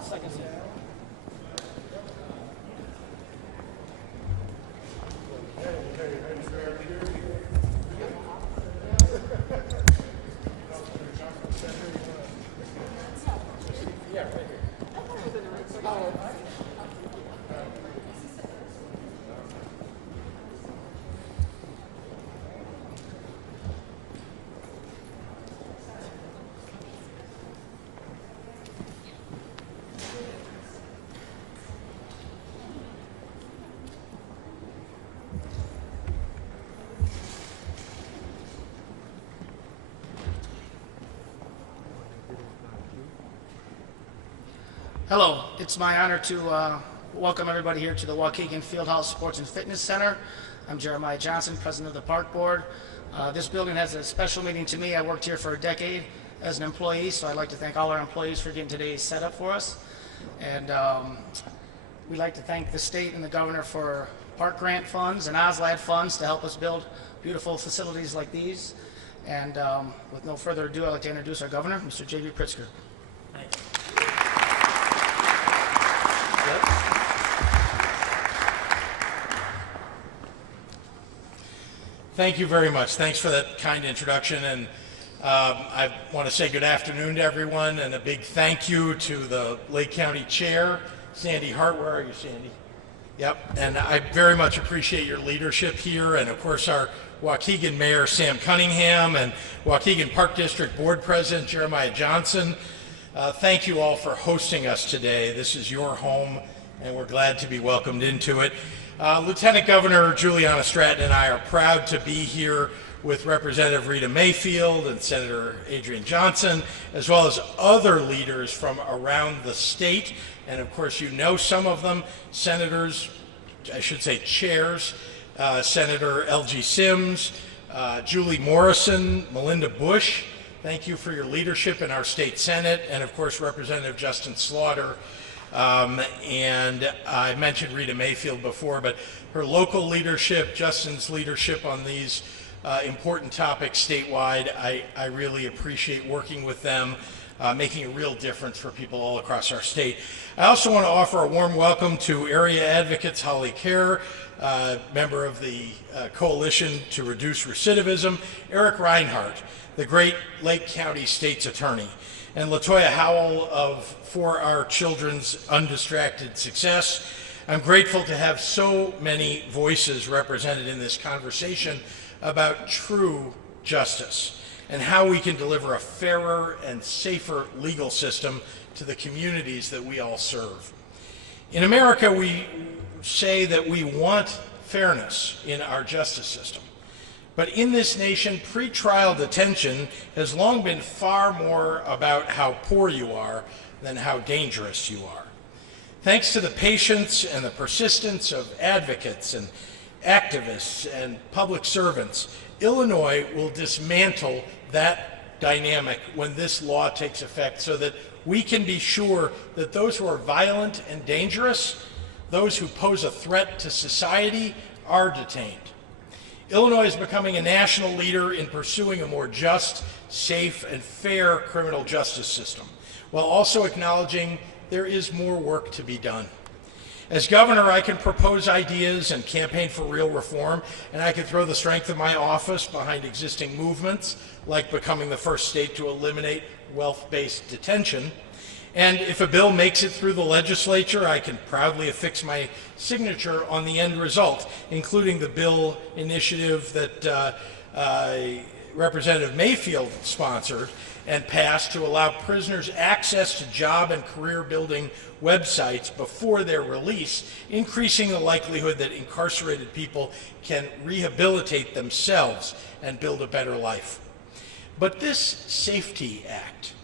seconds here. Hello, it's my honor to welcome everybody here to the Waukegan Fieldhouse Sports and Fitness Center. I'm Jeremiah Johnson, president of the Park Board. This building has a special meaning to me. I worked here for a decade as an employee, so I'd like to thank all our employees for getting today's set up for us. And we'd like to thank the state and the governor for park grant funds and OSLAD funds to help us build beautiful facilities like these. And with no further ado, I'd like to introduce our governor, Mr. J.B. Pritzker. Thank you. Thank you very much. Thanks for that kind introduction. And I want to say good afternoon to everyone and a big thank you to the Lake County Chair, Sandy Hart. Where are you, Sandy? Yep. And I very much appreciate your leadership here. And of course, our Waukegan Mayor, Sam Cunningham, and Waukegan Park District Board President, Jeremiah Johnson. Thank you all for hosting us today. This is your home, and we're glad to be welcomed into it. Lieutenant Governor Juliana Stratton and I are proud to be here with Representative Rita Mayfield and Senator Adrian Johnson, as well as other leaders from around the state. And of course, you know some of them, senators, I should say chairs, Senator L.G. Sims, Julie Morrison, Melinda Bush. Thank you for your leadership in our state Senate, and of course, Representative Justin Slaughter. And I mentioned Rita Mayfield before, but her local leadership, Justin's leadership on these important topics statewide, I really appreciate working with them, making a real difference for people all across our state. I also want to offer a warm welcome to area advocates Holly Kerr, member of the Coalition to Reduce Recidivism, Eric Reinhardt, the great Lake County State's Attorney, and Latoya Howell For Our Children's Undistracted Success. I'm grateful to have so many voices represented in this conversation about true justice and how we can deliver a fairer and safer legal system to the communities that we all serve. In America, we say that we want fairness in our justice system. But in this nation, pretrial detention has long been far more about how poor you are than how dangerous you are. Thanks to the patience and the persistence of advocates and activists and public servants, Illinois will dismantle that dynamic when this law takes effect so that we can be sure that those who are violent and dangerous, those who pose a threat to society, are detained. Illinois is becoming a national leader in pursuing a more just, safe, and fair criminal justice system, while also acknowledging there is more work to be done. As governor, I can propose ideas and campaign for real reform, and I can throw the strength of my office behind existing movements, like becoming the first state to eliminate wealth-based detention. And if a bill makes it through the legislature, I can proudly affix my signature on the end result, including the bill initiative that Representative Mayfield sponsored and passed to allow prisoners access to job and career building websites before their release, increasing the likelihood that incarcerated people can rehabilitate themselves and build a better life. But this Safety Act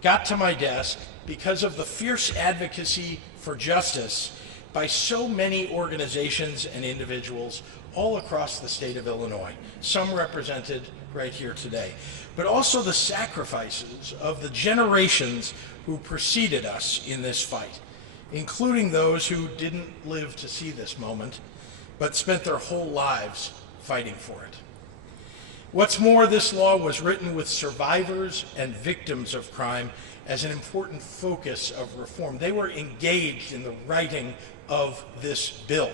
got to my desk because of the fierce advocacy for justice by so many organizations and individuals all across the state of Illinois, some represented right here today, but also the sacrifices of the generations who preceded us in this fight, including those who didn't live to see this moment, but spent their whole lives fighting for it. What's more, this law was written with survivors and victims of crime as an important focus of reform. They were engaged in the writing of this bill.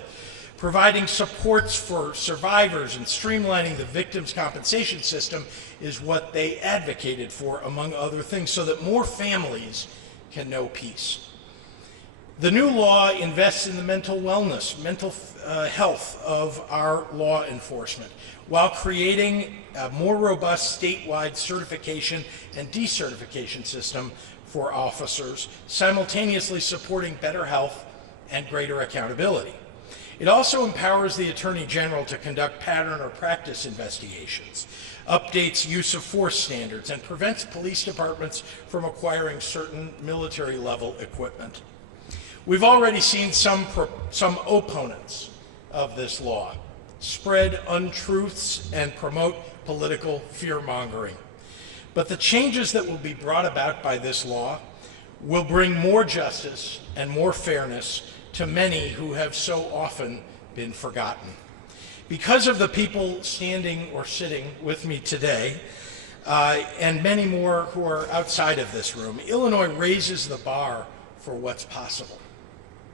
Providing supports for survivors and streamlining the victims' compensation system is what they advocated for, among other things, so that more families can know peace. The new law invests in the mental wellness, mental health of our law enforcement, while creating a more robust statewide certification and decertification system for officers, simultaneously supporting better health and greater accountability. It also empowers the Attorney General to conduct pattern or practice investigations, updates use of force standards, and prevents police departments from acquiring certain military-level equipment. We've already seen some opponents of this law spread untruths and promote political fear-mongering. But the changes that will be brought about by this law will bring more justice and more fairness to many who have so often been forgotten. Because of the people standing or sitting with me today, and many more who are outside of this room, Illinois raises the bar for what's possible,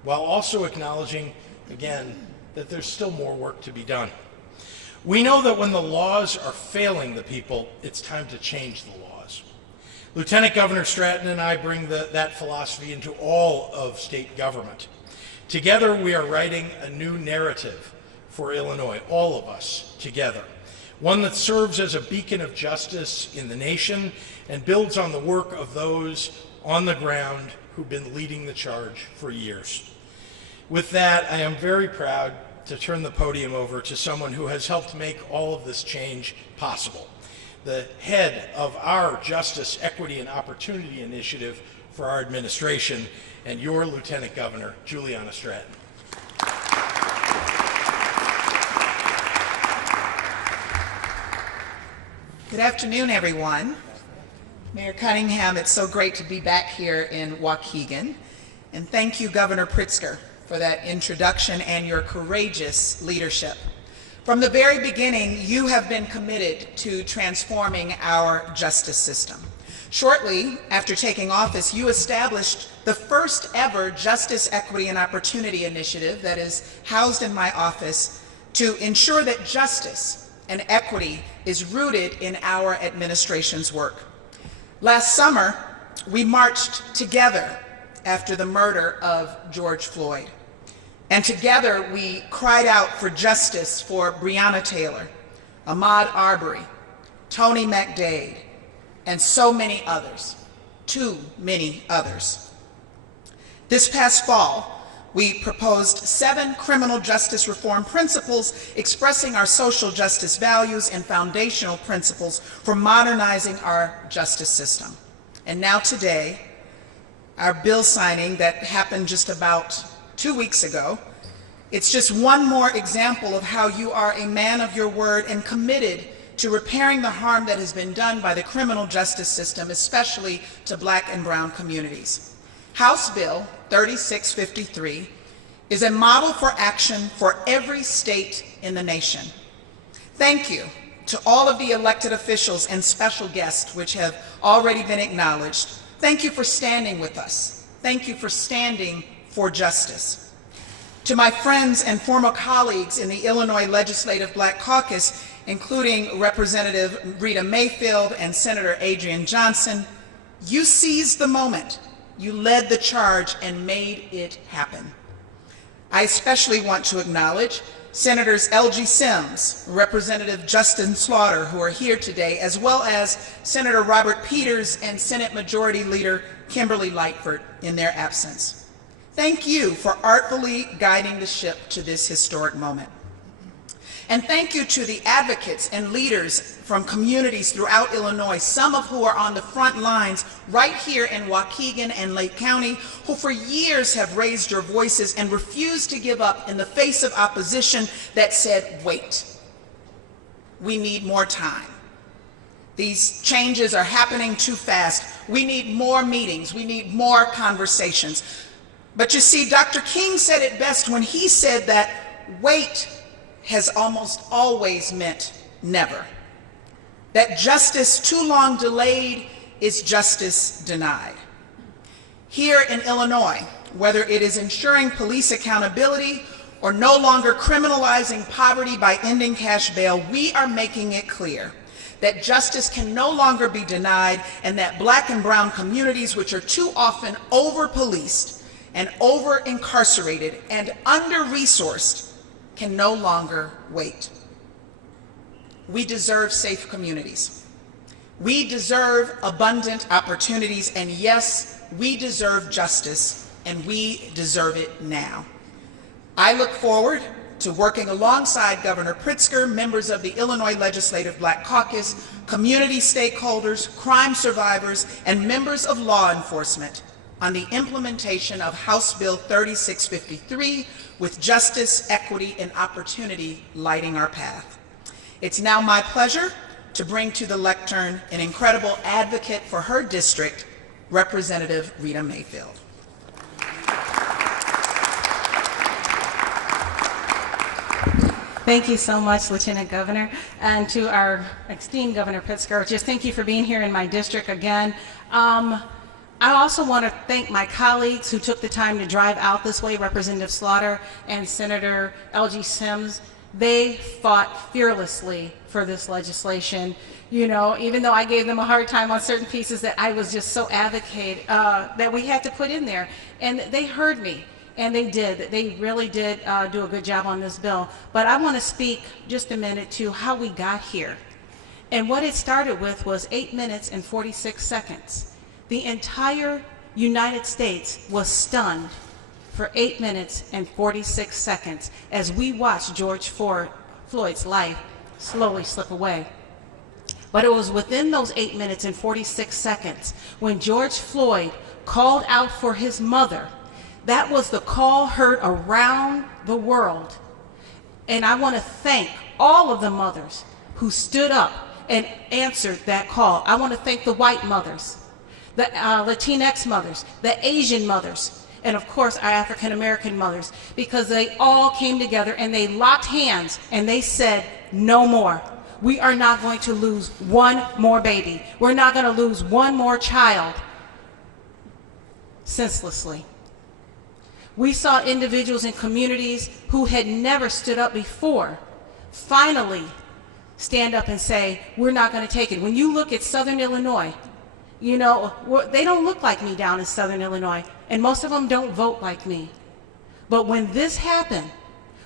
while also acknowledging, again, that there's still more work to be done. We know that when the laws are failing the people, it's time to change the laws. Lieutenant Governor Stratton and I bring that philosophy into all of state government. Together, we are writing a new narrative for Illinois, all of us together, one that serves as a beacon of justice in the nation and builds on the work of those on the ground who've been leading the charge for years. With that, I am very proud to turn the podium over to someone who has helped make all of this change possible, the head of our Justice, Equity, and Opportunity Initiative for our administration, and your Lieutenant Governor, Juliana Stratton. Good afternoon, everyone. Mayor Cunningham, it's so great to be back here in Waukegan. And thank you, Governor Pritzker, for that introduction and your courageous leadership. From the very beginning, you have been committed to transforming our justice system. Shortly after taking office, you established the first ever Justice, Equity, and Opportunity Initiative that is housed in my office to ensure that justice and equity is rooted in our administration's work. Last summer, we marched together after the murder of George Floyd. And together we cried out for justice for Breonna Taylor, Ahmaud Arbery, Tony McDade, and so many others, too many others. This past fall, we proposed 7 criminal justice reform principles expressing our social justice values and foundational principles for modernizing our justice system. And now today, our bill signing that happened just about 2 weeks ago, it's just one more example of how you are a man of your word and committed to repairing the harm that has been done by the criminal justice system, especially to Black and brown communities. House Bill 3653 is a model for action for every state in the nation. Thank you to all of the elected officials and special guests which have already been acknowledged. Thank you for standing with us. Thank you for standing for justice. To my friends and former colleagues in the Illinois Legislative Black Caucus, including Representative Rita Mayfield and Senator Adrian Johnson, you seized the moment. You led the charge and made it happen. I especially want to acknowledge Senators L.G. Sims, Representative Justin Slaughter, who are here today, as well as Senator Robert Peters and Senate Majority Leader Kimberly Lightford in their absence. Thank you for artfully guiding the ship to this historic moment. And thank you to the advocates and leaders from communities throughout Illinois, some of who are on the front lines right here in Waukegan and Lake County, who for years have raised your voices and refused to give up in the face of opposition that said, wait, we need more time. These changes are happening too fast. We need more meetings. We need more conversations. But you see, Dr. King said it best when he said that wait has almost always meant never. that justice too long delayed is justice denied. Here in Illinois, whether it is ensuring police accountability or no longer criminalizing poverty by ending cash bail, we are making it clear that justice can no longer be denied and that Black and brown communities, which are too often over-policed and over-incarcerated and under-resourced, can no longer wait. We deserve safe communities. We deserve abundant opportunities, and yes, we deserve justice, and we deserve it now. I look forward to working alongside Governor Pritzker, members of the Illinois Legislative Black Caucus, community stakeholders, crime survivors, and members of law enforcement on the implementation of House Bill 3653 with justice, equity, and opportunity lighting our path. It's now my pleasure to bring to the lectern an incredible advocate for her district, Representative Rita Mayfield. Thank you so much, Lieutenant Governor, and to our esteemed Governor Pritzker. Just thank you for being here in my district again. I also want to thank my colleagues who took the time to drive out this way, Representative Slaughter and Senator L.G. Sims. They fought fearlessly for this legislation. You know, even though I gave them a hard time on certain pieces that I was just so advocate that we had to put in there, and they heard me. And they did. They really did do a good job on this bill. But I want to speak just a minute to how we got here. And what it started with was 8 minutes and 46 seconds. The entire United States was stunned for 8 minutes and 46 seconds as we watched George Floyd's life slowly slip away. But it was within those 8 minutes and 46 seconds when George Floyd called out for his mother. That was the call heard around the world. And I want to thank all of the mothers who stood up and answered that call. I want to thank the white mothers, the Latinx mothers, the Asian mothers, and of course our African American mothers, because they all came together and they locked hands and they said, no more. We are not going to lose one more baby. We're not going to lose one more child senselessly. We saw individuals in communities who had never stood up before finally stand up and say, we're not going to take it. When you look at Southern Illinois, you know, they don't look like me down in Southern Illinois, and most of them don't vote like me. But when this happened,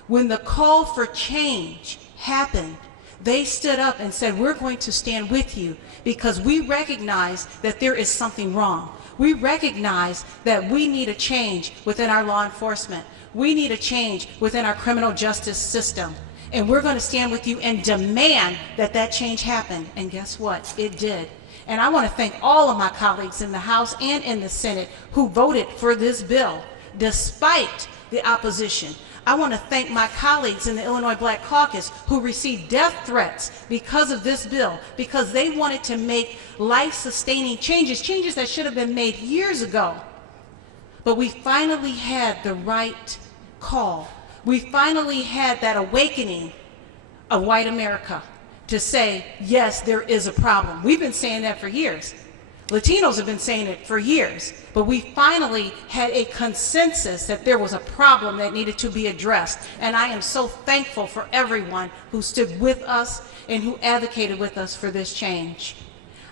when the call for change happened, they stood up and said, we're going to stand with you because we recognize that there is something wrong. We recognize that we need a change within our law enforcement. We need a change within our criminal justice system. And we're going to stand with you and demand that that change happen. And guess what? It did. And I want to thank all of my colleagues in the House and in the Senate who voted for this bill despite the opposition. I want to thank my colleagues in the Illinois Black Caucus who received death threats because of this bill, because they wanted to make life-sustaining changes, changes that should have been made years ago. But we finally had the right call. We finally had that awakening of white America to say, yes, there is a problem. We've been saying that for years. Latinos have been saying it for years, but we finally had a consensus that there was a problem that needed to be addressed. And I am so thankful for everyone who stood with us and who advocated with us for this change.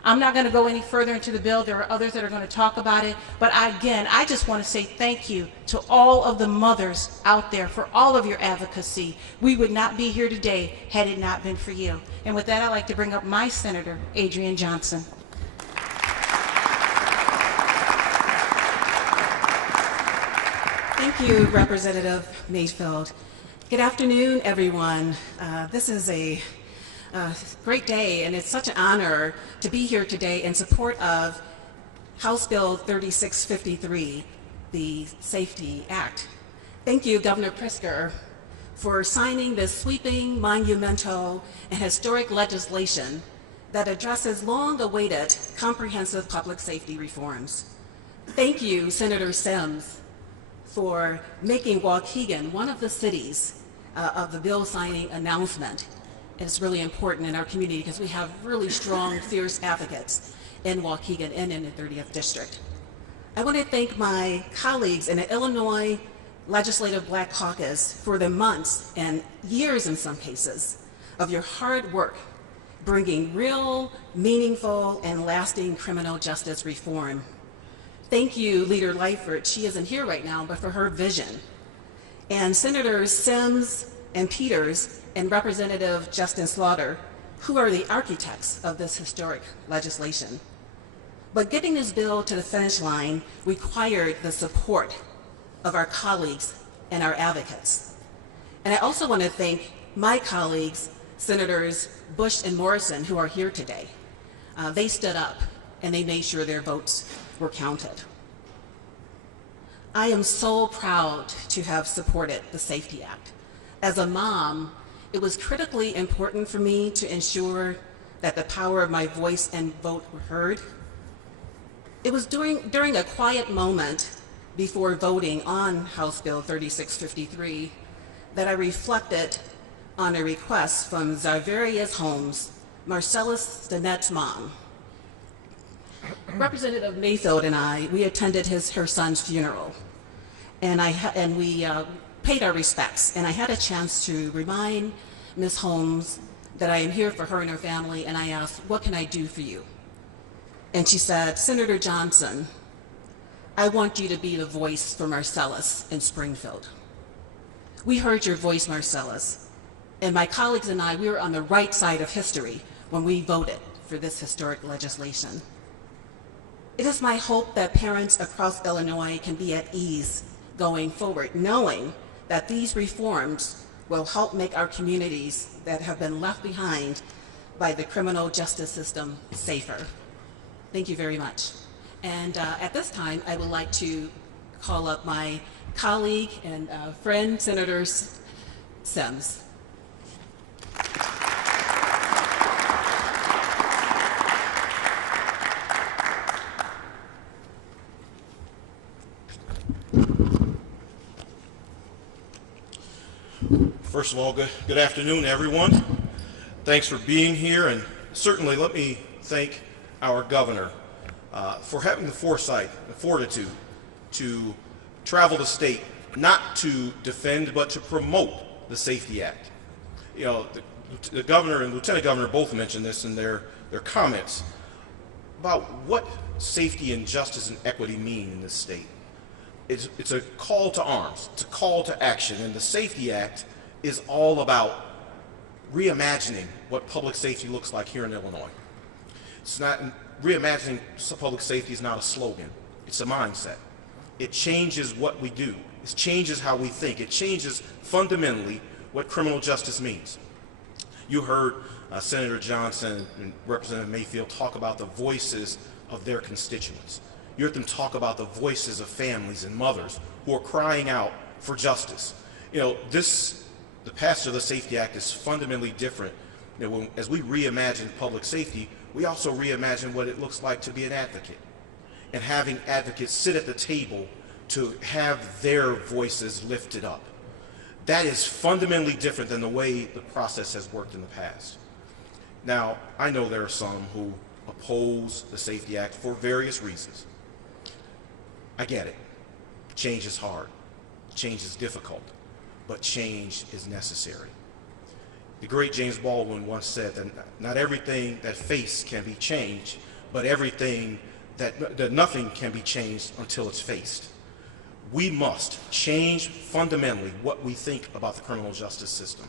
I'm not going to go any further into the bill. There are others that are going to talk about it. But again, I just want to say thank you to all of the mothers out there for all of your advocacy. We would not be here today had it not been for you. And with that, I'd like to bring up my Senator, Adrienne Johnson. Thank you, Representative Mayfield. Good afternoon, everyone. This is a great day, and it's such an honor to be here today in support of House Bill 3653, the Safety Act. Thank you, Governor Pritzker, for signing this sweeping, monumental, and historic legislation that addresses long-awaited comprehensive public safety reforms. Thank you, Senator Sims, for making Waukegan one of the cities of the bill signing announcement. is really important in our community because we have really strong, fierce advocates in Waukegan and in the 30th District. I want to thank my colleagues in the Illinois Legislative Black Caucus for the months and years in some cases of your hard work bringing real, meaningful, and lasting criminal justice reform. Thank you, Leader Lightfoot. She isn't here right now, but for her vision. And Senators Sims and Peters and Representative Justin Slaughter, who are the architects of this historic legislation. But getting this bill to the finish line required the support of our colleagues and our advocates. And I also want to thank my colleagues, Senators Bush and Morrison, who are here today. They stood up and they made sure their votes were counted. I am so proud to have supported the SAFETY Act. As a mom, it was critically important for me to ensure that the power of my voice and vote were heard. It was during a quiet moment before voting on House Bill 3653 that I reflected on a request from Zarvarius Holmes, Marcellus Stinet's mom. Representative Mayfield and I, we attended her son's funeral, and we paid our respects, and I had a chance to remind Ms. Holmes that I am here for her and her family, and I asked, what can I do for you? And she said, Senator Johnson, I want you to be the voice for Marcellus in Springfield. We heard your voice, Marcellus, and my colleagues and I, we were on the right side of history when we voted for this historic legislation. It is my hope that parents across Illinois can be at ease going forward, knowing that these reforms will help make our communities that have been left behind by the criminal justice system safer. Thank you very much. And at this time, I would like to call up my colleague and friend, Senator Sims. First of all, good afternoon, everyone. Thanks for being here, and certainly let me thank our governor for having the foresight and fortitude to travel the state, not to defend, but to promote the SAFETY Act. You know, the governor and lieutenant governor both mentioned this in their comments about what safety and justice and equity mean in this state. It's a call to arms, it's a call to action, and the SAFETY Act is all about reimagining what public safety looks like here in Illinois. It's not, reimagining public safety is not a slogan, it's a mindset. It changes what we do, it changes how we think, it changes fundamentally what criminal justice means. You heard Senator Johnson and Representative Mayfield talk about the voices of their constituents. You heard them talk about the voices of families and mothers who are crying out for justice. You know, the passage of the SAFETY Act is fundamentally different. You know, as we reimagine public safety, we also reimagine what it looks like to be an advocate, and having advocates sit at the table to have their voices lifted up. That is fundamentally different than the way the process has worked in the past. Now, I know there are some who oppose the SAFETY Act for various reasons. I get it. Change is hard. Change is difficult. But change is necessary. The great James Baldwin once said that not everything that faced can be changed, but everything that nothing can be changed until it's faced. We must change fundamentally what we think about the criminal justice system.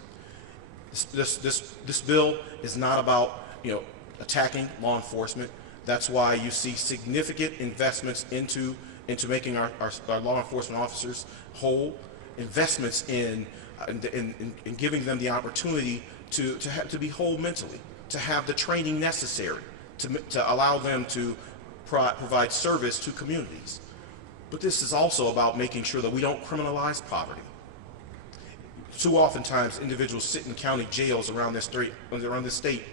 This bill is not about, you know, attacking law enforcement. That's why you see significant investments into making our law enforcement officers whole, investments in giving them the opportunity to be whole mentally, to have the training necessary to allow them to provide service to communities. But this is also about making sure that we don't criminalize poverty. Too oftentimes, individuals sit in county jails around this state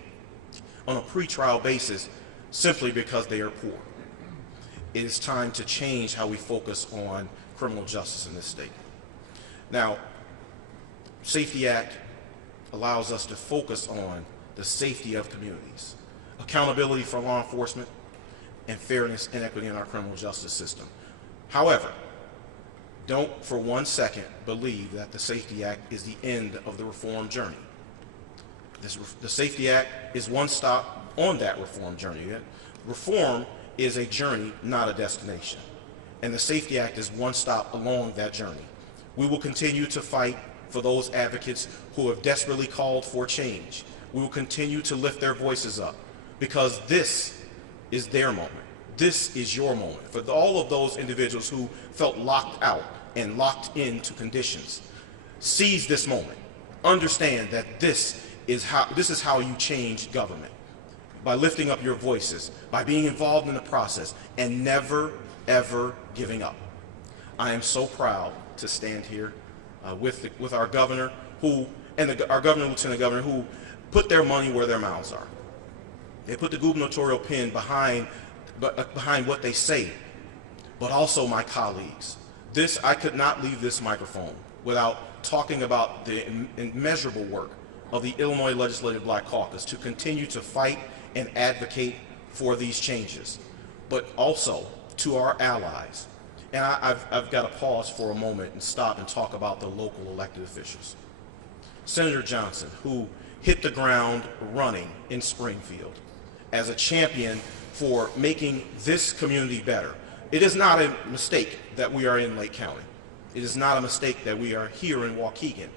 on a pretrial basis simply because they are poor. It is time to change how we focus on criminal justice in this state. Now, SAFETY Act allows us to focus on the safety of communities, accountability for law enforcement, and fairness and equity in our criminal justice system. However, don't for 1 second believe that the Safety Act is the end of the reform journey. The Safety Act is one stop on that reform journey. Reform is a journey, not a destination. And the Safety Act is one stop along that journey. We will continue to fight for those advocates who have desperately called for change. We will continue to lift their voices up because this is their moment. This is your moment. For all of those individuals who felt locked out and locked into conditions, seize this moment. Understand that this is how you change government. By lifting up your voices, by being involved in the process, and never, ever giving up. I am so proud to stand here with our governor our governor and lieutenant governor who put their money where their mouths are. They put the gubernatorial pen behind what they say, but also my colleagues. I could not leave this microphone without talking about the immeasurable work of the Illinois Legislative Black Caucus to continue to fight and advocate for these changes, but also to our allies. And I've got to pause for a moment and stop and talk about the local elected officials. Senator Johnson, who hit the ground running in Springfield as a champion for making this community better. It is not a mistake that we are in Lake County. It is not a mistake that we are here in Waukegan.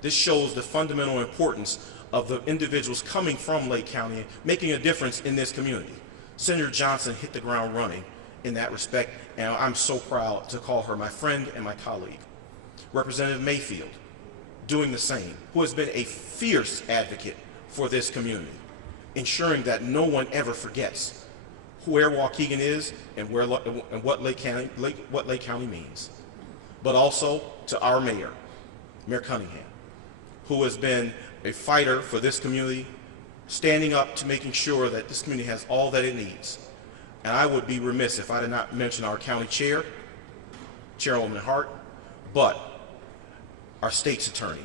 This shows the fundamental importance of the individuals coming from Lake County and making a difference in this community. Senator Johnson hit the ground running in that respect, and I'm so proud to call her my friend and my colleague. Representative Mayfield, doing the same, who has been a fierce advocate for this community, ensuring that no one ever forgets where Waukegan is and what Lake County means. But also to our mayor, Mayor Cunningham, who has been a fighter for this community, standing up to making sure that this community has all that it needs. And I would be remiss if I did not mention our county chair, Chairwoman Hart, but our state's attorney.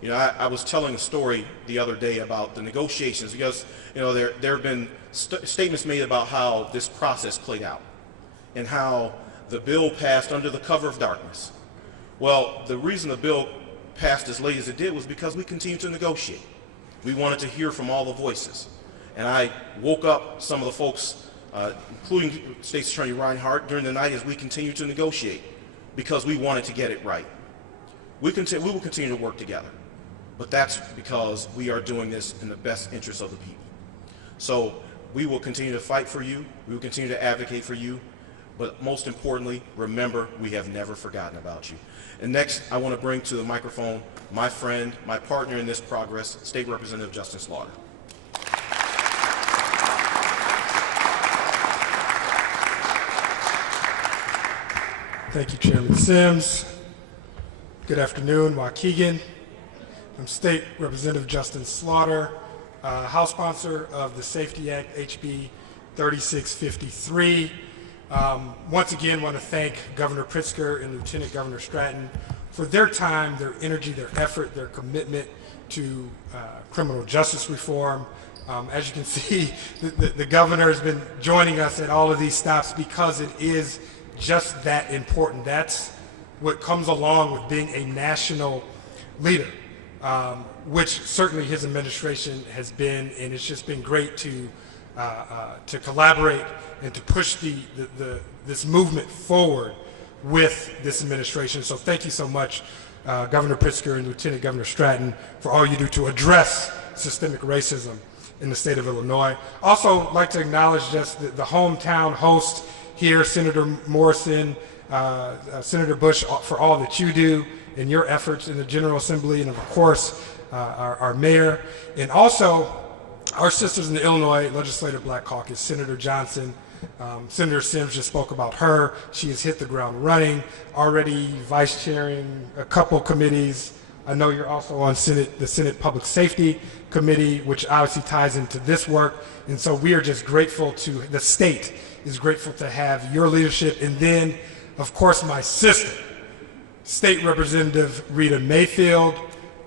You know, I was telling a story the other day about the negotiations because, you know, there have been statements made about how this process played out and how the bill passed under the cover of darkness. Well, the reason the bill passed as late as it did was because we continued to negotiate. We wanted to hear from all the voices. And I woke up some of the folks, including State's Attorney Reinhardt, during the night as we continued to negotiate because we wanted to get it right. We will continue to work together, but that's because we are doing this in the best interest of the people. So we will continue to fight for you. We will continue to advocate for you. But most importantly, remember, we have never forgotten about you. And next, I want to bring to the microphone my friend, my partner in this progress, State Representative Justin Slaughter. Thank you, Chairman Sims. Good afternoon, Waukegan. I'm State Representative Justin Slaughter, House sponsor of the Safety Act, HB 3653. Once again, want to thank Governor Pritzker and Lieutenant Governor Stratton for their time, their energy, their effort, their commitment to criminal justice reform. As you can see, the governor has been joining us at all of these stops because it is just that important. That's what comes along with being a national leader, which certainly his administration has been, and it's just been great to collaborate and to push this movement forward with this administration. So thank you so much, Governor Pritzker and Lieutenant Governor Stratton, for all you do to address systemic racism in the state of Illinois. Also like to acknowledge just the hometown host here, Senator Morrison, Senator Bush, for all that you do in your efforts in the General Assembly, and of course our mayor, and also our sisters in the Illinois Legislative Black Caucus, Senator Johnson. Senator Sims just spoke about her. She has hit the ground running, already vice chairing a couple committees. I know you're also on the Senate Public Safety Committee, which obviously ties into this work. And so we are just grateful the state is grateful to have your leadership. And then, of course, my sister, State Representative Rita Mayfield,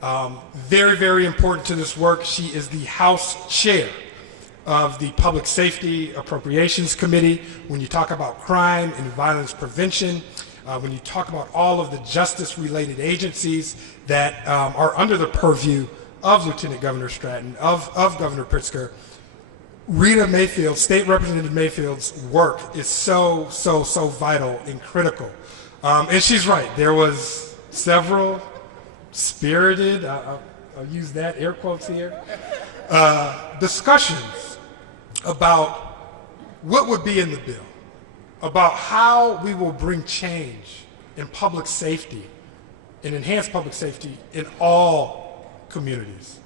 Very, very important to this work. She is the House Chair of the Public Safety Appropriations Committee. When you talk about crime and violence prevention, when you talk about all of the justice-related agencies that are under the purview of Lieutenant Governor Stratton, of Governor Pritzker, Rita Mayfield, State Representative Mayfield's work is so vital and critical. And she's right. There was several spirited, I'll use that, air quotes here, discussions about what would be in the bill, about how we will bring change in public safety and enhance public safety in all communities.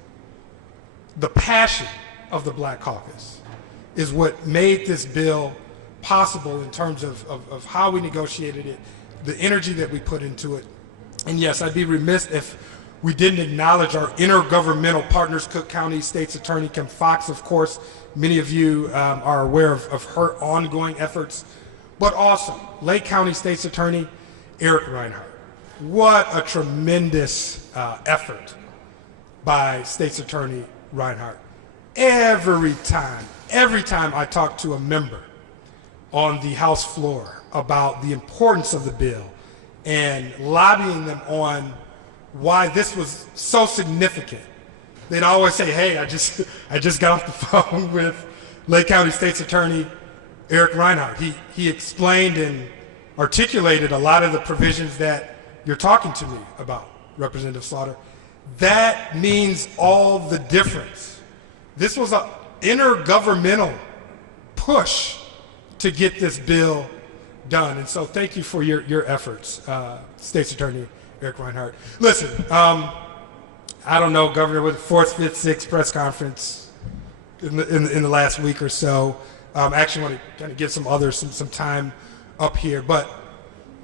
The passion of the Black Caucus is what made this bill possible in terms of how we negotiated it, the energy that we put into it. And yes, I'd be remiss if we didn't acknowledge our intergovernmental partners, Cook County State's Attorney Kim Fox, of course. Many of you are aware of her ongoing efforts, but also Lake County State's Attorney Eric Reinhardt. What a tremendous effort by State's Attorney Reinhardt. Every time I talk to a member on the House floor about the importance of the bill and lobbying them on why this was so significant, they'd always say, hey, I just got off the phone with Lake County State's Attorney Eric Reinhardt. He explained and articulated a lot of the provisions that you're talking to me about, Representative Slaughter. That means all the difference. This was an intergovernmental push to get this bill done. And so thank you for your efforts, State's Attorney Eric Reinhardt. Listen, I don't know, Governor, with fourth, fifth, sixth press conference in the last week or so. Actually want to kind of give some others some time up here. But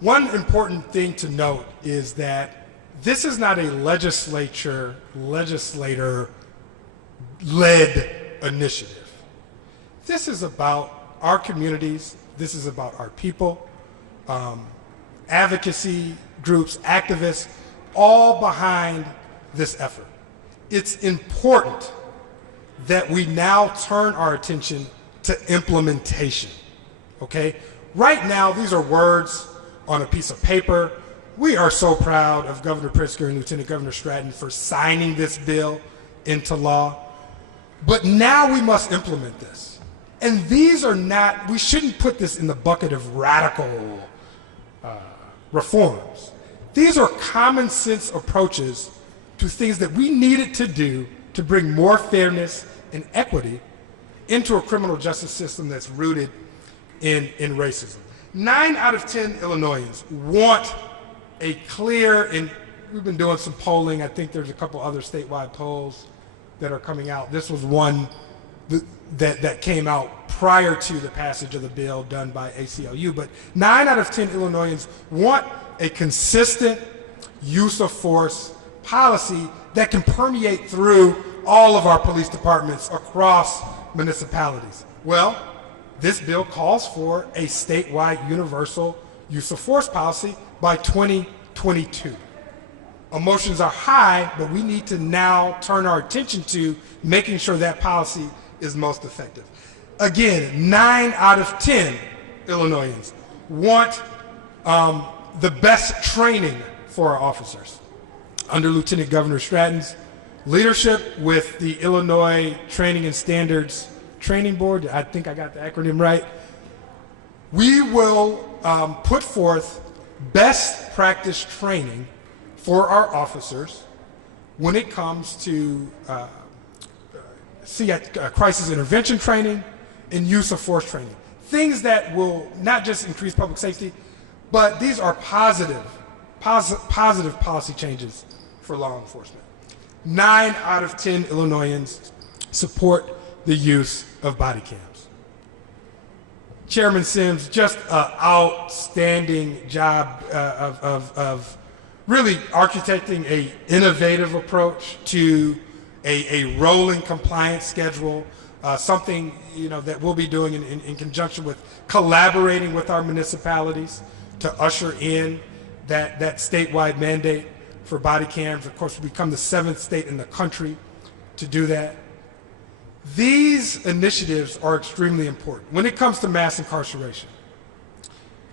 one important thing to note is that this is not a legislator-led initiative. This is about our communities. This is about our people, advocacy groups, activists, all behind this effort. It's important that we now turn our attention to implementation, okay? Right now, these are words on a piece of paper. We are so proud of Governor Pritzker and Lieutenant Governor Stratton for signing this bill into law. But now we must implement this. And these are not, we shouldn't put this in the bucket of radical reforms. These are common sense approaches to things that we needed to do to bring more fairness and equity into a criminal justice system that's rooted in racism. 9 out of 10 Illinoisans want a clear, and we've been doing some polling. I think there's a couple other statewide polls that are coming out. This was one that came out prior to the passage of the bill done by ACLU. But 9 out of 10 Illinoisans want a consistent use of force policy that can permeate through all of our police departments across municipalities. Well, this bill calls for a statewide universal use of force policy by 2022. Emotions are high, but we need to now turn our attention to making sure that policy is most effective. Again, 9 out of 10 Illinoisans want the best training for our officers. Under Lieutenant Governor Stratton's leadership with the Illinois Training and Standards Training Board, I think I got the acronym right, we will put forth best practice training for our officers when it comes to crisis intervention training and use of force training. Things that will not just increase public safety, but these are positive policy changes for law enforcement. 9 out of 10 Illinoisans support the use of body cams. Chairman Sims, just an outstanding job of really architecting an innovative approach to a rolling compliance schedule, something that we'll be doing in conjunction with collaborating with our municipalities to usher in that statewide mandate for body cams. Of course, we become the 7th state in the country to do that. These initiatives are extremely important. When it comes to mass incarceration,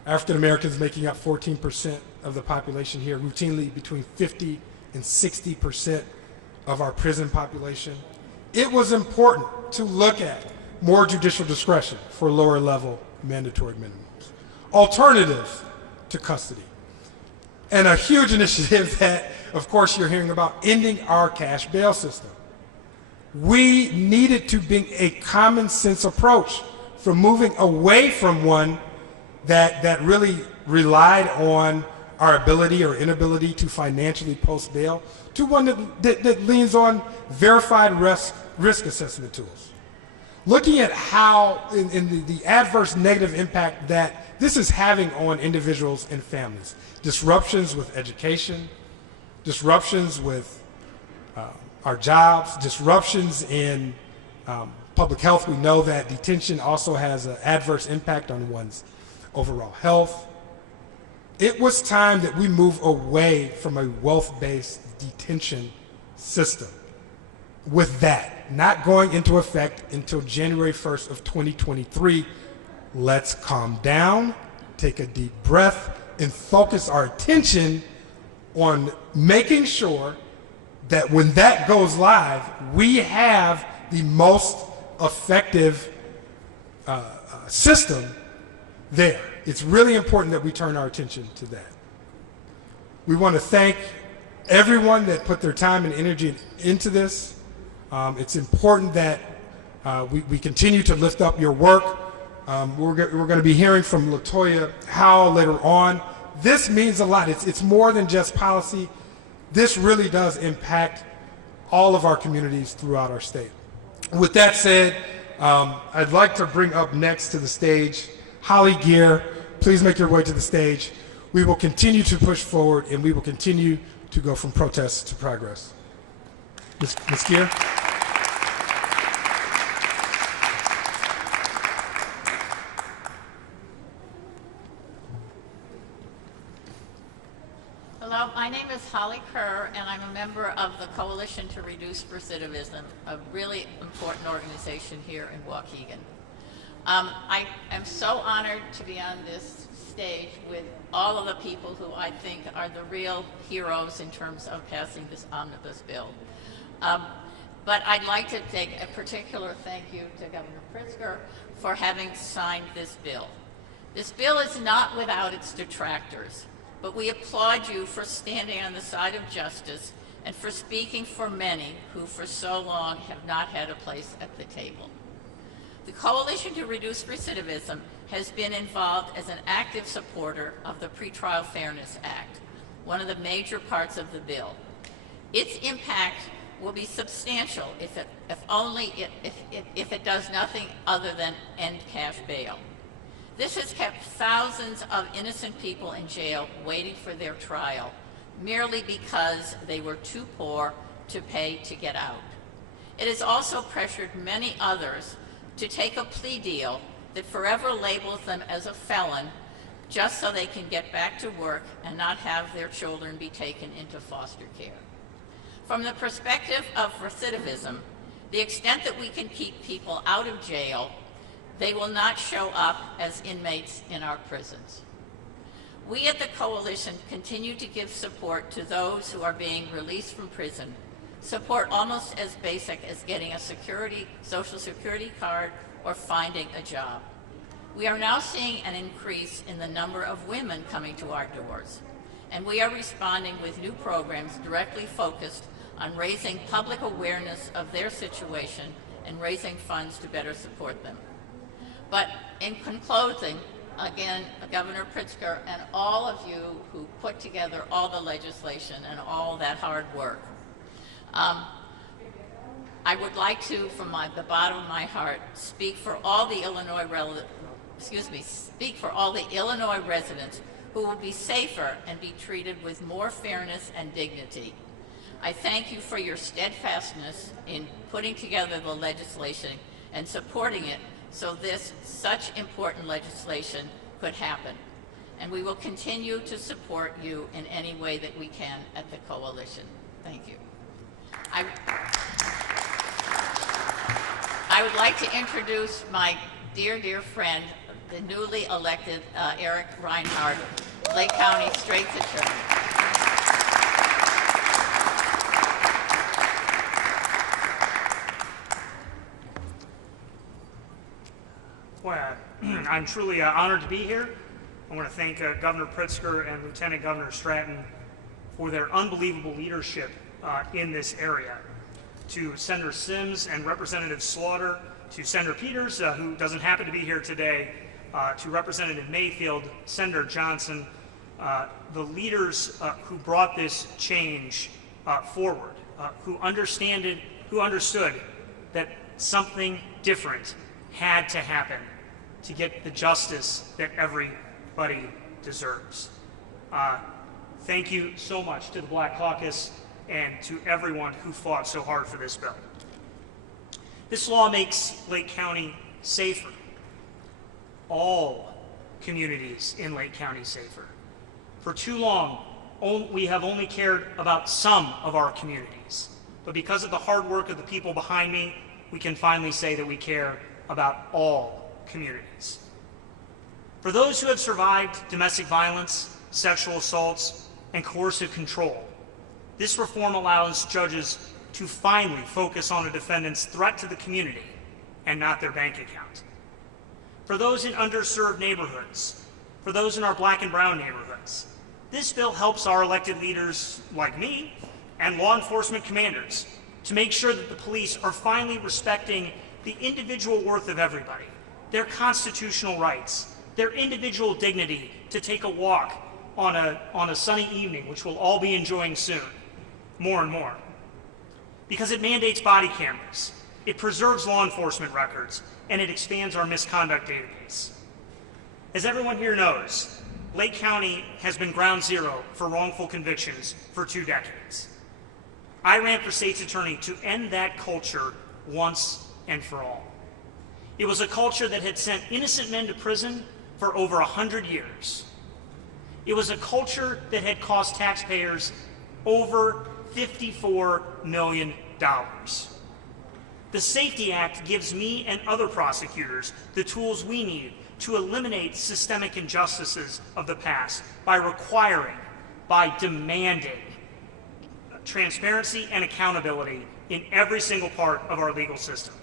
African Americans making up 14% of the population here, routinely between 50 and 60% of our prison population. It was important to look at more judicial discretion for lower level mandatory minimums, alternatives to custody, and a huge initiative that, of course, you're hearing about, ending our cash bail system. We needed to bring a common sense approach from moving away from one that really relied on our ability or inability to financially post bail to one that leans on verified risk assessment tools. Looking at how in the adverse negative impact that this is having on individuals and families. Disruptions with education, disruptions with our jobs, disruptions in public health. We know that detention also has an adverse impact on one's overall health. It was time that we move away from a wealth-based detention system. With that not going into effect until January 1st of 2023, let's calm down, take a deep breath, and focus our attention on making sure that when that goes live, we have the most effective system there. It's really important that we turn our attention to that. We want to thank everyone that put their time and energy into this. It's important that we continue to lift up your work. We're going to be hearing from LaToya Howell later on. This means a lot. It's more than just policy. This really does impact all of our communities throughout our state. With that said, I'd like to bring up next to the stage Holly Gear. Please make your way to the stage. We will continue to push forward, and we will continue to go from protest to progress. Ms. Gear? Hello, my name is Holly Kerr, and I'm a member of the Coalition to Reduce Recidivism, a really important organization here in Waukegan. I am so honored to be on this stage with all of the people who I think are the real heroes in terms of passing this omnibus bill. But I'd like to take a particular thank you to Governor Pritzker for having signed this bill. This bill is not without its detractors, but we applaud you for standing on the side of justice and for speaking for many who for so long have not had a place at the table. The Coalition to Reduce Recidivism has been involved as an active supporter of the Pretrial Fairness Act, one of the major parts of the bill. Its impact will be substantial if it does nothing other than end cash bail. This has kept thousands of innocent people in jail waiting for their trial merely because they were too poor to pay to get out. It has also pressured many others to take a plea deal that forever labels them as a felon just so they can get back to work and not have their children be taken into foster care. From the perspective of recidivism, the extent that we can keep people out of jail, they will not show up as inmates in our prisons. We at the Coalition continue to give support to those who are being released from prison, support almost as basic as getting a Social Security card or finding a job. We are now seeing an increase in the number of women coming to our doors, and we are responding with new programs directly focused on raising public awareness of their situation and raising funds to better support them. But in concluding, again, Governor Pritzker and all of you who put together all the legislation and all that hard work, I would like to, from the bottom of my heart, speak for all the Illinois residents who will be safer and be treated with more fairness and dignity. I thank you for your steadfastness in putting together the legislation and supporting it so such important legislation could happen. and we will continue to support you in any way that we can at the coalition. Thank you. I would like to introduce my dear, dear friend, the newly elected Eric Reinhardt, Lake County Straits Attorney. Well, I'm truly honored to be here. I want to thank Governor Pritzker and Lieutenant Governor Stratton for their unbelievable leadership in this area. To Senator Sims and Representative Slaughter, to Senator Peters, who doesn't happen to be here today, to Representative Mayfield, Senator Johnson, the leaders who brought this change forward, who understood that something different had to happen to get the justice that everybody deserves. Thank you so much to the Black Caucus and to everyone who fought so hard for this bill. This law makes Lake County safer. All communities in Lake County safer. For too long, we have only cared about some of our communities. But because of the hard work of the people behind me, we can finally say that we care about all communities. For those who have survived domestic violence, sexual assaults, and coercive control, this reform allows judges to finally focus on a defendant's threat to the community and not their bank account. For those in underserved neighborhoods, for those in our black and brown neighborhoods, this bill helps our elected leaders like me and law enforcement commanders to make sure that the police are finally respecting the individual worth of everybody, their constitutional rights, their individual dignity to take a walk on a sunny evening, which we'll all be enjoying soon, more and more. Because it mandates body cameras, it preserves law enforcement records, and it expands our misconduct database. As everyone here knows, Lake County has been ground zero for wrongful convictions for 2 decades. I ran for state's attorney to end that culture once and for all. It was a culture that had sent innocent men to prison for over 100 years. It was a culture that had cost taxpayers over $54 million. The SAFETY Act gives me and other prosecutors the tools we need to eliminate systemic injustices of the past by requiring, by demanding transparency and accountability in every single part of our legal system.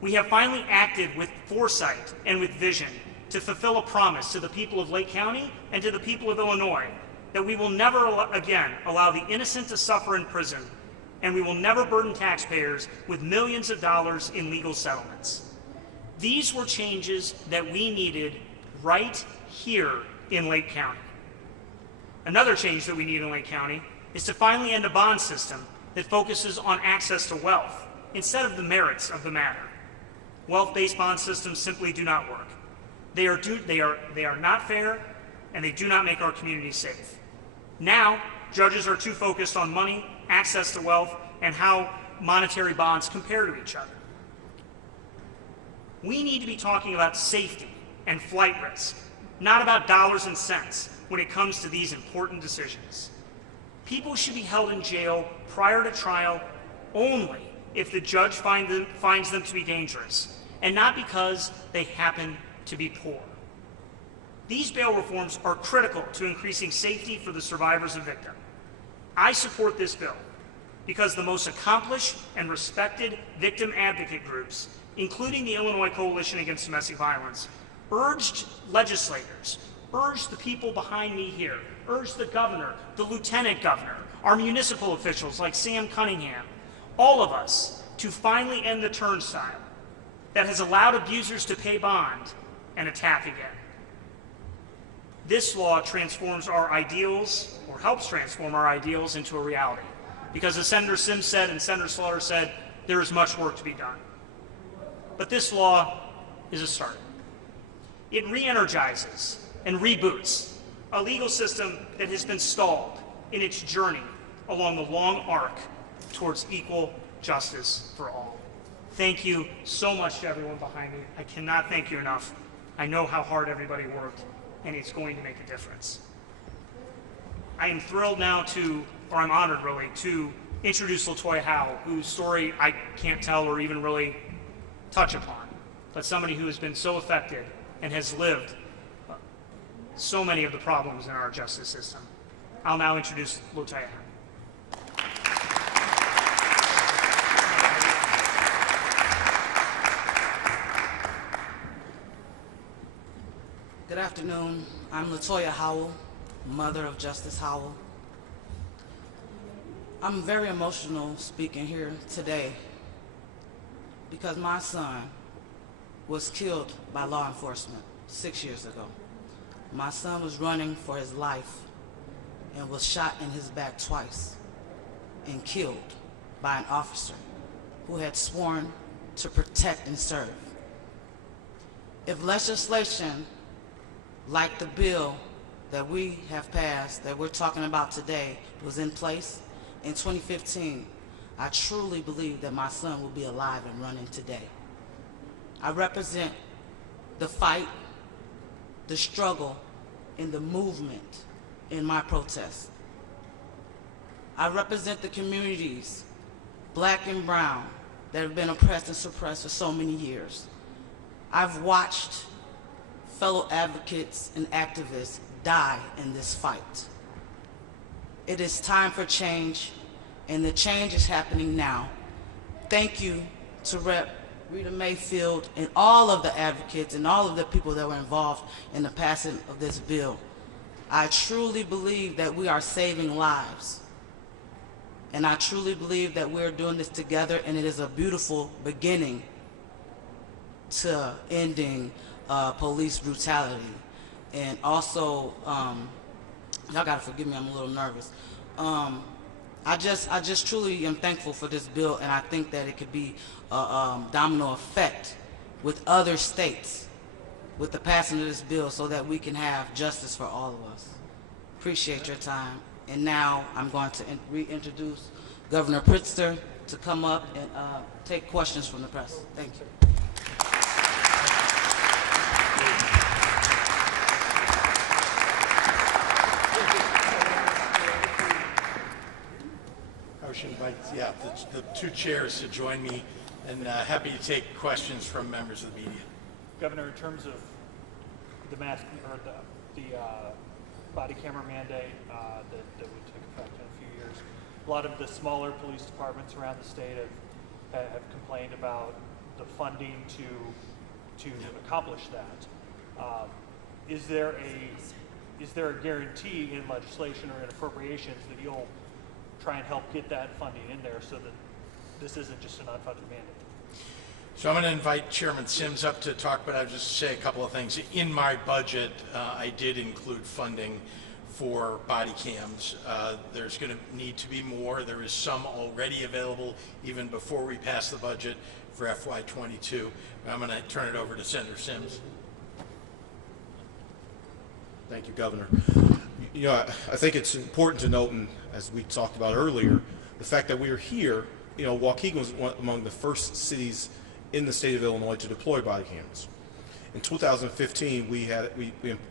We have finally acted with foresight and with vision to fulfill a promise to the people of Lake County and to the people of Illinois that we will never again allow the innocent to suffer in prison, and we will never burden taxpayers with millions of dollars in legal settlements. These were changes that we needed right here in Lake County. Another change that we need in Lake County is to finally end a bond system that focuses on access to wealth instead of the merits of the matter. Wealth-based bond systems simply do not work. They are not fair, and they do not make our communities safe. Now, judges are too focused on money, access to wealth, and how monetary bonds compare to each other. We need to be talking about safety and flight risk, not about dollars and cents when it comes to these important decisions. People should be held in jail prior to trial only if the judge finds them to be dangerous, and not because they happen to be poor. These bail reforms are critical to increasing safety for the survivors and victims. I support this bill because the most accomplished and respected victim advocate groups, including the Illinois Coalition Against Domestic Violence, urged legislators, urged the people behind me here, urged the governor, the lieutenant governor, our municipal officials like Sam Cunningham, all of us, to finally end the turnstile that has allowed abusers to pay bond and attack again. This law transforms our ideals, or helps transform our ideals, into a reality. Because as Senator Sims said and Senator Slaughter said, there is much work to be done. But this law is a start. It re-energizes and reboots a legal system that has been stalled in its journey along the long arc towards equal justice for all. Thank you so much to everyone behind me. I cannot thank you enough. I know how hard everybody worked. and it's going to make a difference. I am thrilled now or I'm honored really, to introduce LaToya Howell, whose story I can't tell or even really touch upon, but somebody who has been so affected and has lived so many of the problems in our justice system. I'll now introduce LaToya Howell. Good afternoon. I'm LaToya Howell, mother of Justice Howell. I'm very emotional speaking here today because my son was killed by law enforcement 6 years ago. My son was running for his life and was shot in his back twice and killed by an officer who had sworn to protect and serve. If legislation like the bill that we have passed, that we're talking about today, was in place in 2015, I truly believe that my son will be alive and running today. I represent the fight, the struggle, and the movement in my protest. I represent the communities, black and brown, that have been oppressed and suppressed for so many years. I've watched fellow advocates and activists die in this fight. It is time for change, and the change is happening now. Thank you to Rep. Rita Mayfield and all of the advocates and all of the people that were involved in the passing of this bill. I truly believe that we are saving lives. And I truly believe that we're doing this together, and it is a beautiful beginning to ending police brutality. And also, y'all gotta forgive me, I'm a little nervous. I just truly am thankful for this bill, and I think that it could be a domino effect with other states with the passing of this bill so that we can have justice for all of us. Appreciate your time. And now I'm going to reintroduce Governor Pritzker to come up and take questions from the press. Thank you. I should invite the two chairs to join me, and happy to take questions from members of the media. Governor, in terms of the body camera mandate that would take effect in a few years, a lot of the smaller police departments around the state have complained about the funding to accomplish that. Is there a guarantee in legislation or in appropriations that you'll try and help get that funding in there so that this isn't just an unfunded mandate? So I'm going to invite Chairman Sims up to talk, but I'll just say a couple of things. In my budget, I did include funding for body cams. There's going to need to be more. There is some already available even before we pass the budget for FY22. I'm going to turn it over to Senator Sims. Thank you, Governor. You know, I think it's important to note, and as we talked about earlier, the fact that we are here. You know, Waukegan was among the first cities in the state of Illinois to deploy body cameras. In 2015, we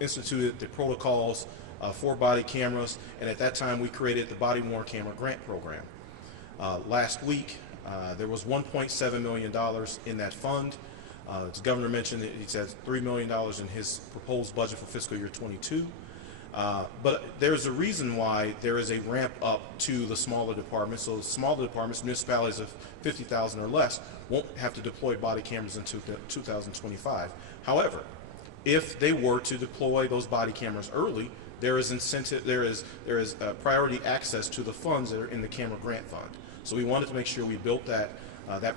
instituted the protocols for body cameras, and at that time we created the Body Worn Camera Grant Program. Last week, there was $1.7 million in that fund. As the Governor mentioned, he says $3 million in his proposed budget for fiscal year 22. But there's a reason why there is a ramp up to the smaller departments. So the smaller departments, municipalities of 50,000 or less, won't have to deploy body cameras until 2025. However, if they were to deploy those body cameras early, there is incentive. There is priority access to the funds that are in the camera grant fund. So we wanted to make sure we built that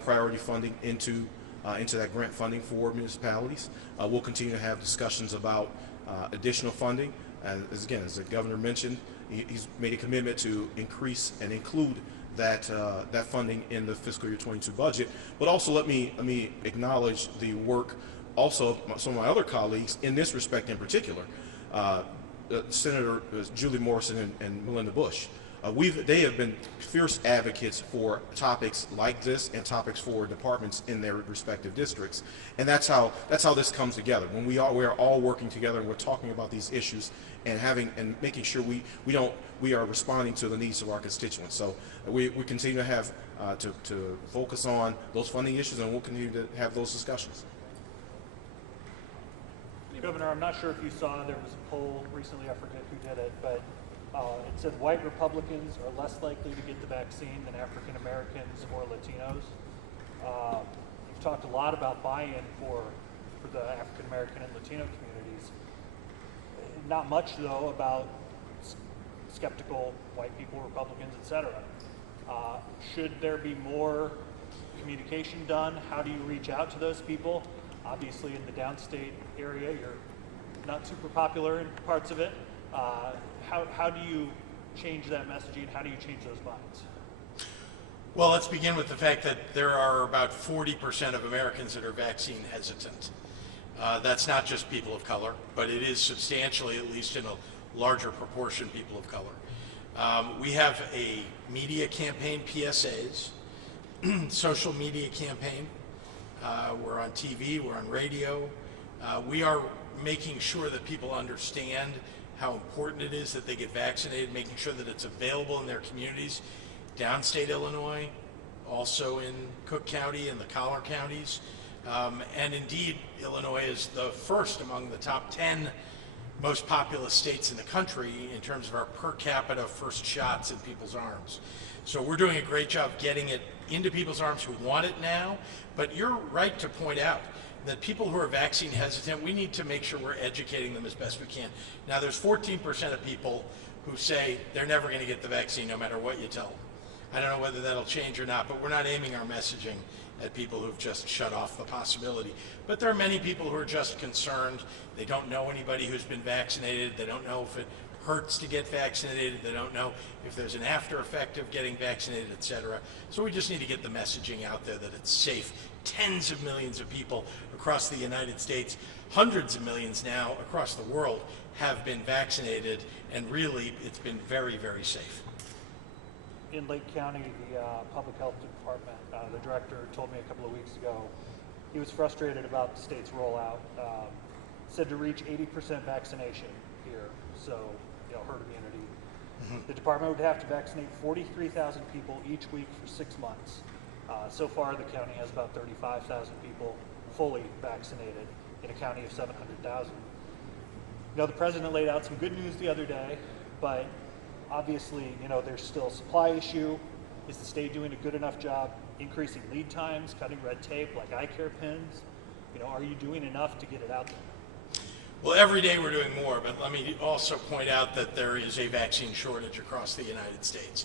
priority funding into that grant funding for municipalities. We'll continue to have discussions about additional funding. As the Governor mentioned, he's made a commitment to increase and include that funding in the fiscal year 22 budget. But also let me acknowledge the work also of some of my other colleagues in this respect in particular. Senator Julie Morrison and Melinda Bush. They have been fierce advocates for topics like this and topics for departments in their respective districts, and that's how this comes together. When we are all working together and we're talking about these issues and making sure we are responding to the needs of our constituents. So we continue to have to focus on those funding issues, and we'll continue to have those discussions. Governor, I'm not sure if you saw, there was a poll recently, I forget who did it, but it said white Republicans are less likely to get the vaccine than African Americans or Latinos. You've talked a lot about buy-in for the African American and Latino communities. Not much, though, about skeptical white people, Republicans, etc. Should there be more communication done? How do you reach out to those people? Obviously, in the downstate area, you're not super popular in parts of it. How do you change that messaging? How do you change those minds? Well, let's begin with the fact that there are about 40% of Americans that are vaccine hesitant. That's not just people of color, but it is substantially, at least in a larger proportion, people of color. We have a media campaign, PSAs, social media campaign. We're on TV, we're on radio. We are making sure that people understand how important it is that they get vaccinated, making sure that it's available in their communities. Downstate Illinois, also in Cook County and the collar counties. And indeed, Illinois is the first among the top 10 most populous states in the country in terms of our per capita first shots in people's arms. So we're doing a great job getting it into people's arms who want it now, but you're right to point out that people who are vaccine hesitant, we need to make sure we're educating them as best we can. Now, there's 14% of people who say they're never going to get the vaccine no matter what you tell them. I don't know whether that'll change or not, but we're not aiming our messaging at people who've just shut off the possibility. But there are many people who are just concerned. They don't know anybody who's been vaccinated. They don't know if it hurts to get vaccinated. They don't know if there's an after effect of getting vaccinated, etc. So we just need to get the messaging out there that it's safe. Tens of millions of people across the United States, hundreds of millions now across the world have been vaccinated, and really it's been very, very safe. In Lake County, the public health department, the director told me a couple of weeks ago, he was frustrated about the state's rollout. Said to reach 80% vaccination here, so herd immunity. The department would have to vaccinate 43,000 people each week for 6 months. So far, the county has about 35,000 people fully vaccinated in a county of 700,000. The president laid out some good news the other day, but obviously, there's still a supply issue. Is the state doing a good enough job increasing lead times, cutting red tape like eye care pins? Are you doing enough to get it out there? Well, every day we're doing more, but let me also point out that there is a vaccine shortage across the United States.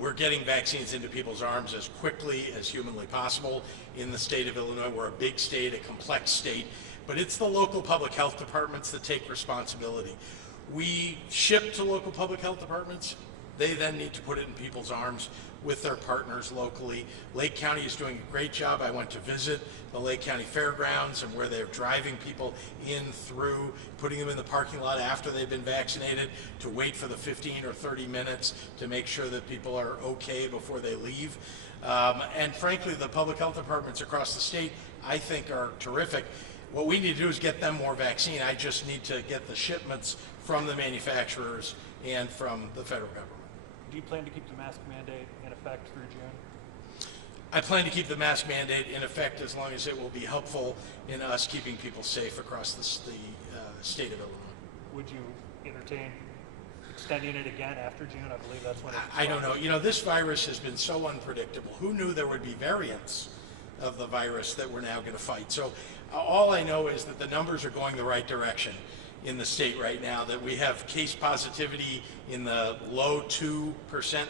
We're getting vaccines into people's arms as quickly as humanly possible in the state of Illinois. We're a big state, a complex state, but it's the local public health departments that take responsibility. We ship to local public health departments. They then need to put it in people's arms with their partners locally. Lake County is doing a great job. I went to visit the Lake County Fairgrounds and where they're driving people in through, putting them in the parking lot after they've been vaccinated to wait for the 15 or 30 minutes to make sure that people are okay before they leave. And frankly, the public health departments across the state, I think, are terrific. What we need to do is get them more vaccine. I just need to get the shipments from the manufacturers and from the federal government. Do you plan to keep the mask mandate in effect through June? I plan to keep the mask mandate in effect as long as it will be helpful in us keeping people safe across the state of Illinois. Would you entertain extending it again after June? I believe that's when it I don't know. This virus has been so unpredictable. Who knew there would be variants of the virus that we're now going to fight? So all I know is that the numbers are going the right direction in the state right now, that we have case positivity in the low 2%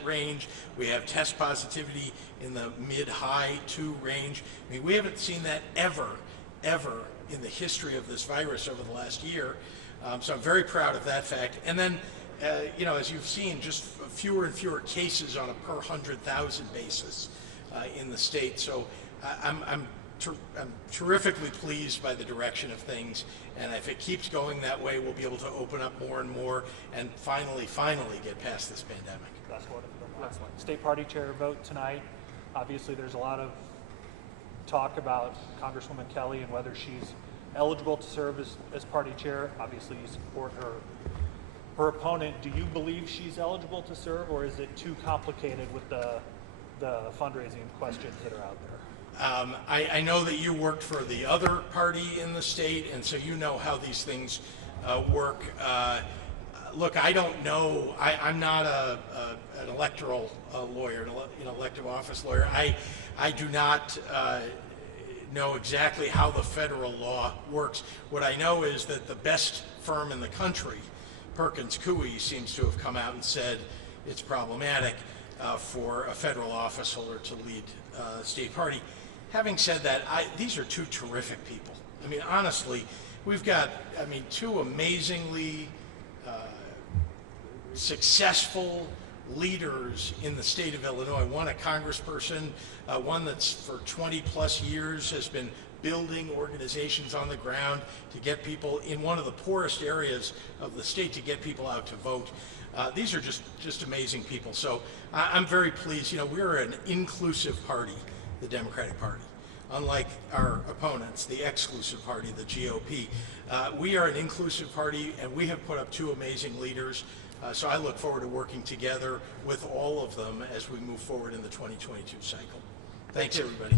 range. We have test positivity in the mid-high 2 range. I mean, we haven't seen that ever in the history of this virus over the last year. So I'm very proud of that fact. And then, as you've seen, just fewer and fewer cases on a per 100,000 basis in the state. So I'm I'm terrifically pleased by the direction of things, and if it keeps going that way, we'll be able to open up more and more and finally get past this pandemic. Last one. Last one. State party chair vote tonight. Obviously, there's a lot of talk about Congresswoman Kelly and whether she's eligible to serve as party chair. Obviously, you support her opponent. Do you believe she's eligible to serve, or is it too complicated with the fundraising questions that are out there? I know that you worked for the other party in the state, and so you know how these things work. Look, I don't know. I'm not an electoral lawyer, an elective office lawyer. I do not know exactly how the federal law works. What I know is that the best firm in the country, Perkins Coie, seems to have come out and said it's problematic for a federal office holder to lead a state party. Having said that, these are two terrific people. I mean, honestly, we've got, two amazingly successful leaders in the state of Illinois. One a congressperson, one that's for 20 plus years has been building organizations on the ground to get people in one of the poorest areas of the state to get people out to vote. These are just amazing people. So I'm very pleased. We're an inclusive party, the Democratic Party. Unlike our opponents, the exclusive party, the GOP. We are an inclusive party, and we have put up two amazing leaders. So I look forward to working together with all of them as we move forward in the 2022 cycle. Thanks, everybody.